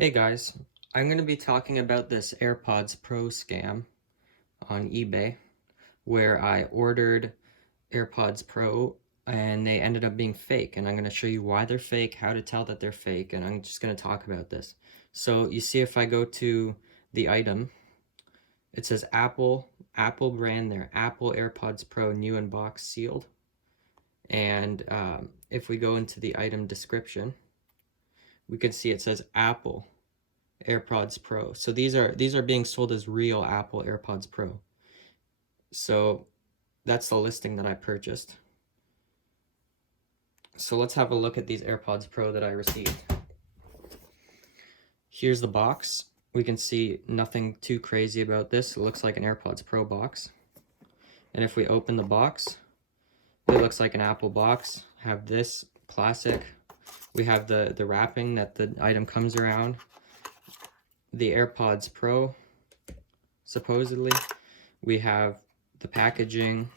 Hey guys, I'm going to be talking about this AirPods Pro scam on eBay where I ordered AirPods Pro and they ended up being fake, and I'm going to show you why they're fake, how to tell that they're fake, and I'm just going to talk about this. So you see, if I go to the item, it says Apple brand there, Apple AirPods Pro new in box sealed. And if we go into the item description, we can see it says Apple AirPods Pro. So these are being sold as real Apple AirPods Pro. So that's the listing that I purchased. So let's have a look at these AirPods Pro that I received. Here's the box. We can see nothing too crazy about this. It looks like an AirPods Pro box. And if we open the box, it looks like an Apple box. Have this classic. We have the wrapping that the item comes around. The AirPods Pro, supposedly. We have the packaging,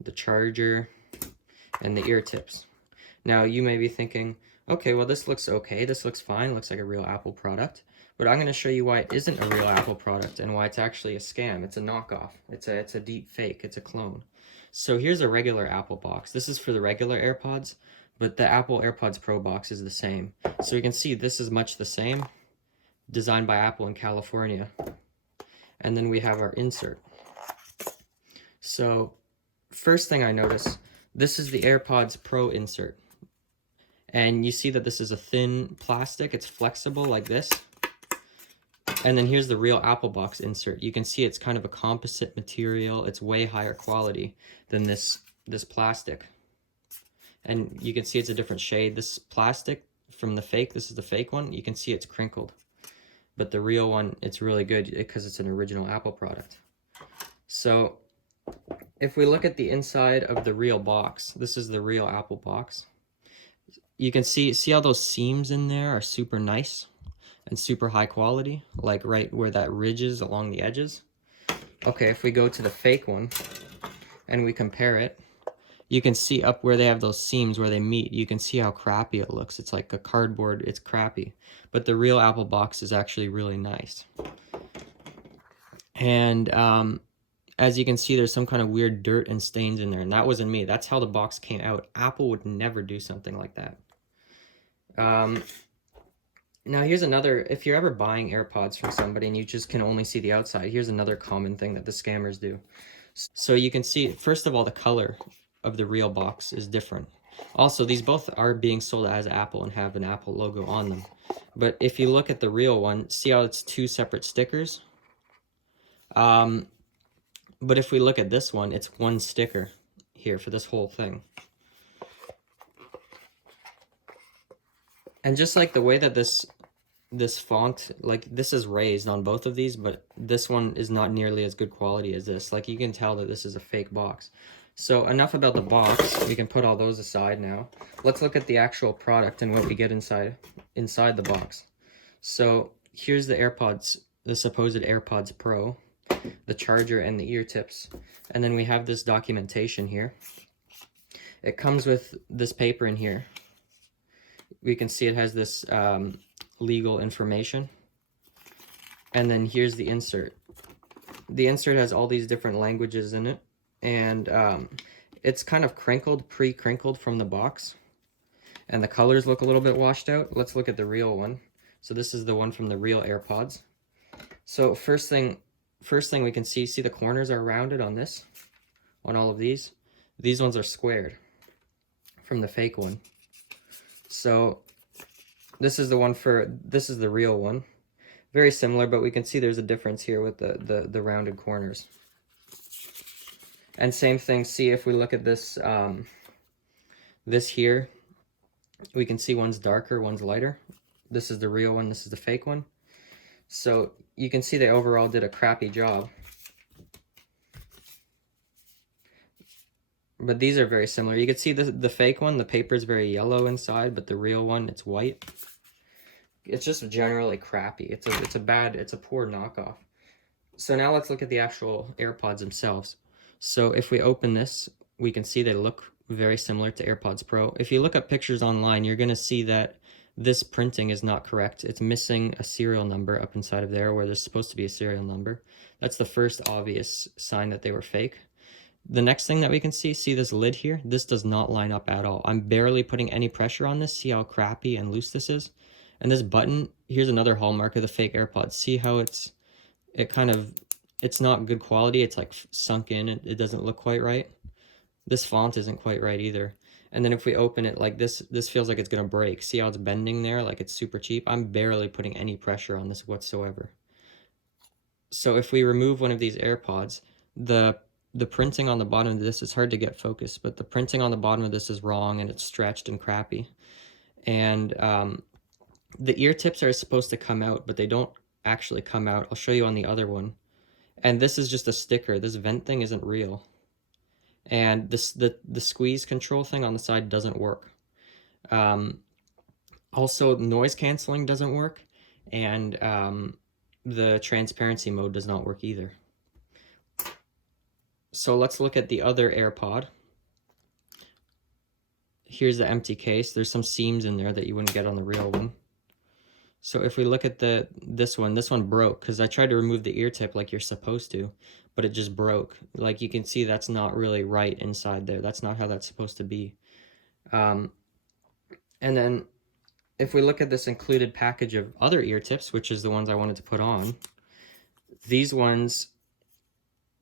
the charger, and the ear tips. Now you may be thinking, okay, well this looks okay, this looks fine, looks like a real Apple product, but I'm going to show you why it isn't a real Apple product and why it's actually a scam. It's a knockoff, it's a deep fake, it's a clone. So here's a regular Apple box. This is for the regular AirPods, but the Apple AirPods Pro box is the same. So you can see this is much the same, designed by Apple in California. And then we have our insert. So first thing I notice, this is the AirPods Pro insert. And you see that this is a thin plastic, it's flexible like this. And then here's the real Apple box insert. You can see it's kind of a composite material. It's way higher quality than this plastic. And you can see it's a different shade. This plastic from the fake, this is the fake one, you can see it's crinkled. But the real one, it's really good because it's an original Apple product. So if we look at the inside of the real box, this is the real Apple box. You can see how those seams in there are super nice and super high quality, like right where that ridge is along the edges. Okay, if we go to the fake one and we compare it, you can see up where they have those seams where they meet, you can see how crappy it looks. It's like a cardboard, it's crappy. But the real Apple box is actually really nice. And as you can see, there's some kind of weird dirt and stains in there, and that wasn't me. That's how the box came out. Apple would never do something like that. Now here's another, if you're ever buying AirPods from somebody and you just can only see the outside, here's another common thing that the scammers do. So you can see, first of all, the color of the real box is different. Also, these both are being sold as Apple and have an Apple logo on them. But if you look at the real one, see how it's two separate stickers? But if we look at this one, it's one sticker here for this whole thing. And just like the way that this font, like this is raised on both of these, but this one is not nearly as good quality as this. Like you can tell that this is a fake box. So enough about the box. We can put all those aside now. Let's look at the actual product and what we get inside the box. So here's the AirPods, the supposed AirPods Pro, the charger and the ear tips. And then we have this documentation here. It comes with this paper in here. We can see it has this legal information. And then here's the insert. The insert has all these different languages in it. And it's kind of crinkled, pre-crinkled from the box. And the colors look a little bit washed out. Let's look at the real one. So this is the one from the real AirPods. So first thing we can see the corners are rounded on this, on all of these. These ones are squared from the fake one. So this is the real one. Very similar, but we can see there's a difference here with the rounded corners. And same thing, see if we look at this, this here, we can see one's darker, one's lighter. This is the real one, this is the fake one. So you can see they overall did a crappy job. But these are very similar. You can see the fake one, the paper is very yellow inside, but the real one, it's white. It's just generally crappy. It's a poor knockoff. So now let's look at the actual AirPods themselves. So if we open this, we can see they look very similar to AirPods Pro. If you look up pictures online, you're going to see that this printing is not correct. It's missing a serial number up inside of there where there's supposed to be a serial number. That's the first obvious sign that they were fake. The next thing that we can see this lid here? This does not line up at all. I'm barely putting any pressure on this. See how crappy and loose this is? And this button, here's another hallmark of the fake AirPods. See how it's not good quality. It's like sunk in. It doesn't look quite right. This font isn't quite right either. And then if we open it like this feels like it's gonna break. See how it's bending there? Like it's super cheap. I'm barely putting any pressure on this whatsoever. So if we remove one of these AirPods, the printing on the bottom of this is hard to get focused, but the printing on the bottom of this is wrong and it's stretched and crappy. And the ear tips are supposed to come out, but they don't actually come out. I'll show you on the other one. And this is just a sticker. This vent thing isn't real. And the squeeze control thing on the side doesn't work. Also, noise canceling doesn't work, and the transparency mode does not work either. So let's look at the other AirPod. Here's the empty case. There's some seams in there that you wouldn't get on the real one. So if we look at this one broke because I tried to remove the ear tip like you're supposed to, but it just broke. Like you can see, that's not really right inside there. That's not how that's supposed to be. And then if we look at this included package of other ear tips, which is the ones I wanted to put on, these ones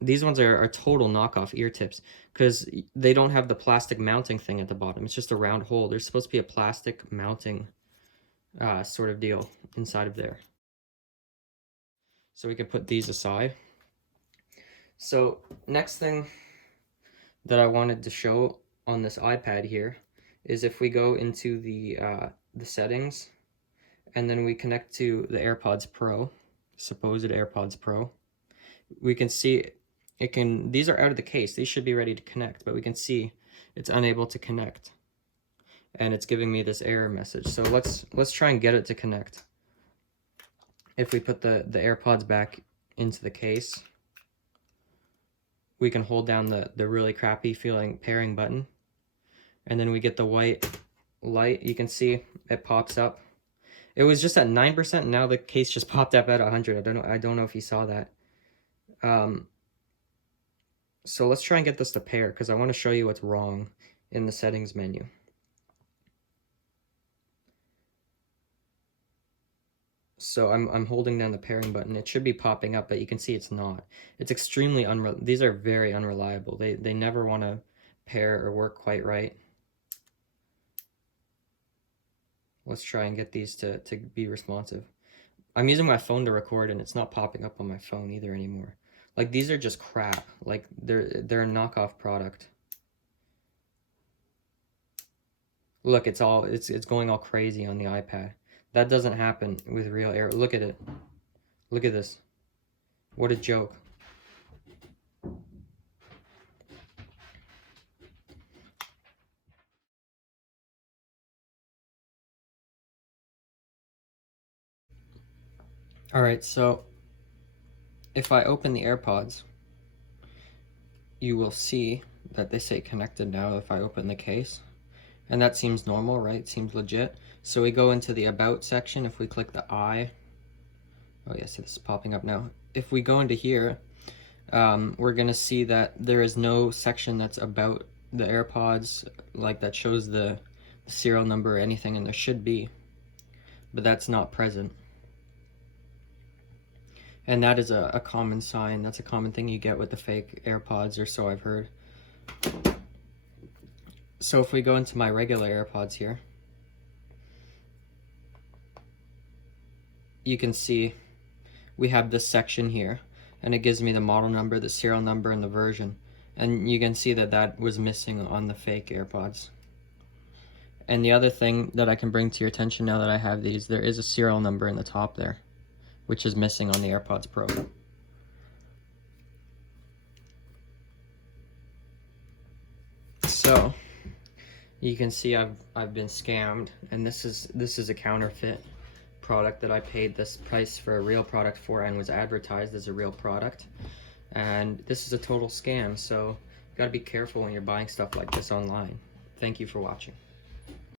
are total knockoff ear tips because they don't have the plastic mounting thing at the bottom. It's just a round hole. There's supposed to be a plastic mounting sort of deal inside of there. So we can put these aside. So next thing that I wanted to show on this iPad here is if we go into the settings and then we connect to the AirPods Pro, supposed AirPods Pro, we can see these are out of the case. These should be ready to connect, but we can see it's unable to connect. And it's giving me this error message. So let's try and get it to connect. If we put the AirPods back into the case, we can hold down the really crappy feeling pairing button, and then we get the white light. You can see it pops up. It was just at 9%, and now the case just popped up at 100. I don't know if you saw that. So let's try and get this to pair because I want to show you what's wrong in the settings menu. So I'm holding down the pairing button. It should be popping up, but you can see it's not. It's extremely these are very unreliable. They never want to pair or work quite right. Let's try and get these to be responsive. I'm using my phone to record and it's not popping up on my phone either anymore. Like these are just crap. Like they're a knockoff product. Look, it's going all crazy on the iPad. That doesn't happen with real air. Look at it. Look at this. What a joke. All right, so if I open the AirPods, you will see that they say connected now if I open the case. And that seems normal, right? Seems legit. So we go into the About section. If we click the I, oh yeah, see this is popping up now. If we go into here, we're gonna see that there is no section that's about the AirPods, like that shows the serial number or anything, and there should be, but that's not present. And that is a common sign. That's a common thing you get with the fake AirPods, or so I've heard. So if we go into my regular AirPods here, you can see we have this section here, and it gives me the model number, the serial number, and the version. And you can see that was missing on the fake AirPods. And the other thing that I can bring to your attention now that I have these, there is a serial number in the top there, which is missing on the AirPods Pro. So you can see I've been scammed, and this is a counterfeit product that I paid this price for a real product for and was advertised as a real product. And this is a total scam, so you gotta be careful when you're buying stuff like this online. Thank you for watching.